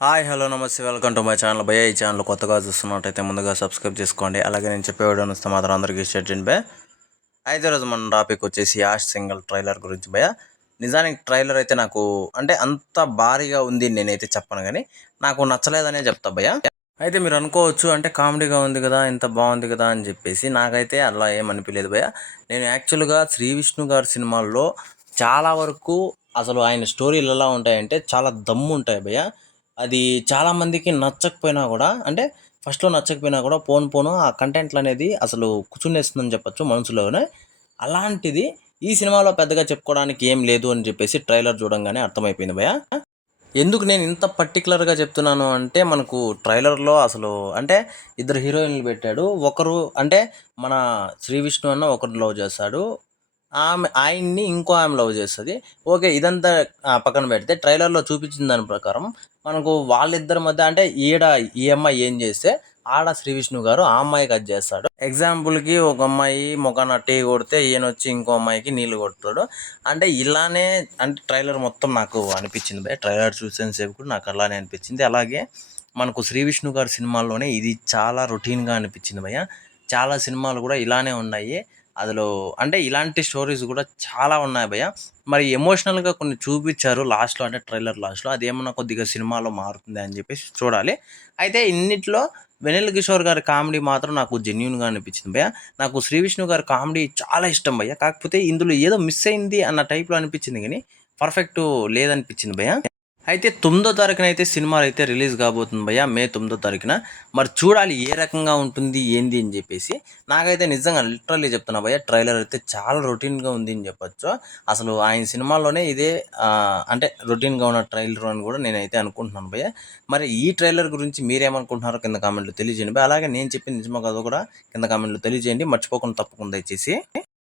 Hi hello నమస్తే welcome to my channel భయ్య. ఈ ఛానల్ కొత్తగా చూస్తున్నట్టయితే ముందుగా సబ్స్క్రైబ్ చేసుకోండి. అలాగే నేను చెప్పే వీడియో వస్తే మాత్రం అందరికీ షేర్ చేయండి భయ్య. అయితే రోజు మన టాపిక్ వచ్చేసి యాష్ సింగల్ ట్రైలర్ గురించి భయ్య. నిజానికి ట్రైలర్ అయితే నాకు అంటే అంత భారీగా ఉంది నేనైతే చెప్పను, కానీ నాకు నచ్చలేదనే చెప్తా భయ్య. అయితే మీరు అనుకోవచ్చు అంటే కామెడీగా ఉంది కదా, ఇంత బాగుంది కదా అని చెప్పేసి. నాకైతే అలా ఏమనిపించలేదు భయ్య. నేను యాక్చువల్గా శ్రీ విష్ణు గారి సినిమాల్లో చాలా వరకు అసలు ఆయన స్టోరీలు ఎలా ఉంటాయంటే చాలా దమ్ము ఉంటాయి భయ్య. అది చాలామందికి నచ్చకపోయినా కూడా, అంటే ఫస్ట్‌లో నచ్చకపోయినా కూడా పోను పోను ఆ కంటెంట్లు అనేది అసలు కూర్చునేస్తుందని చెప్పొచ్చు మనసులోనే. అలాంటిది ఈ సినిమాలో పెద్దగా చెప్పుకోవడానికి ఏం లేదు అని చెప్పేసి ట్రైలర్ చూడంగానే అర్థమైపోయింది భయ్య. ఎందుకు నేను ఇంత పర్టిక్యులర్‌గా చెప్తున్నాను అంటే, మనకు ట్రైలర్‌లో అసలు అంటే ఇద్దరు హీరోయిన్‌లు పెట్టాడు. ఒకరు అంటే మన 'శ్రీ విష్ణు' అన్న ఒకరిని లవ్ చేస్తాడు. ఆయన్ని ఇంకో ఆమె లవ్ చేస్తది. ఓకే. ఇదంతా పక్కన పెడితే ట్రైలర్‌లో చూపించిన దాని ప్రకారం మనకు వాళ్ళిద్దరి మధ్య అంటే ఈ అమ్మాయి ఏం చేస్తే ఆడ శ్రీ విష్ణు గారు ఆ అమ్మాయికి అది చేస్తాడు. ఎగ్జాంపుల్‌కి ఒక అమ్మాయి మొఖాన టీ కొడితే ఈయనొచ్చి ఇంకో అమ్మాయికి నీళ్లు కొడతాడు. అంటే ఇలానే అంటే ట్రైలర్ మొత్తం నాకు అనిపించింది భయ్య. ట్రైలర్ చూసేంత సేపు కూడా నాకు అలానే అనిపించింది. అలాగే మనకు శ్రీ విష్ణు గారి సినిమాల్లోనే ఇది చాలా రొటీన్‌గా అనిపించింది భయ్య. చాలా సినిమాలు కూడా ఇలానే ఉన్నాయి. అందులో అంటే ఇలాంటి స్టోరీస్ కూడా చాలా ఉన్నాయి భయ్య. మరి ఎమోషనల్‌గా కొన్ని చూపించారు లాస్ట్‌లో, అంటే ట్రైలర్ లాస్ట్‌లో. అదేమన్నా కొద్దిగా సినిమాలో మారుతుంది అని చెప్పేసి చూడాలి. అయితే ఇన్నిట్లో వెన్నెల కిషోర్ గారి కామెడీ మాత్రం నాకు జెన్యూన్‌గా అనిపించింది భయ్య. నాకు శ్రీ విష్ణు గారి కామెడీ చాలా ఇష్టం భయ్య. కాకపోతే ఇందులో ఏదో మిస్ అయింది అన్న టైప్‌లో అనిపించింది గానీ పర్ఫెక్ట్ లేదనిపించింది భయ్య. అయితే 9వ తారీఖున అయితే సినిమాలు అయితే రిలీజ్ కాబోతుంది భయ్య. మే 9వ తారీఖున. మరి చూడాలి ఏ రకంగా ఉంటుంది ఏంది అని చెప్పేసి. నాకైతే నిజంగా లిటరల్లీ చెప్తున్నా భయ్య, ట్రైలర్ అయితే చాలా రొటీన్‌గా ఉంది అని చెప్పొచ్చు. అసలు ఆయన సినిమాల్లోనే ఇదే అంటే రొటీన్‌గా ఉన్న ట్రైలర్ అని కూడా నేనైతే అనుకుంటున్నాను భయ్య. మరి ఈ ట్రైలర్ గురించి మీరేమనుకుంటున్నారో కింద కామెంట్‌లో తెలియజేయండి భయ్య. అలాగే నేను చెప్పింది నిజమో కాదో కూడా కింద కామెంట్‌లో తెలియజేయండి. మర్చిపోకుండా తప్పకుండా దయచేసి.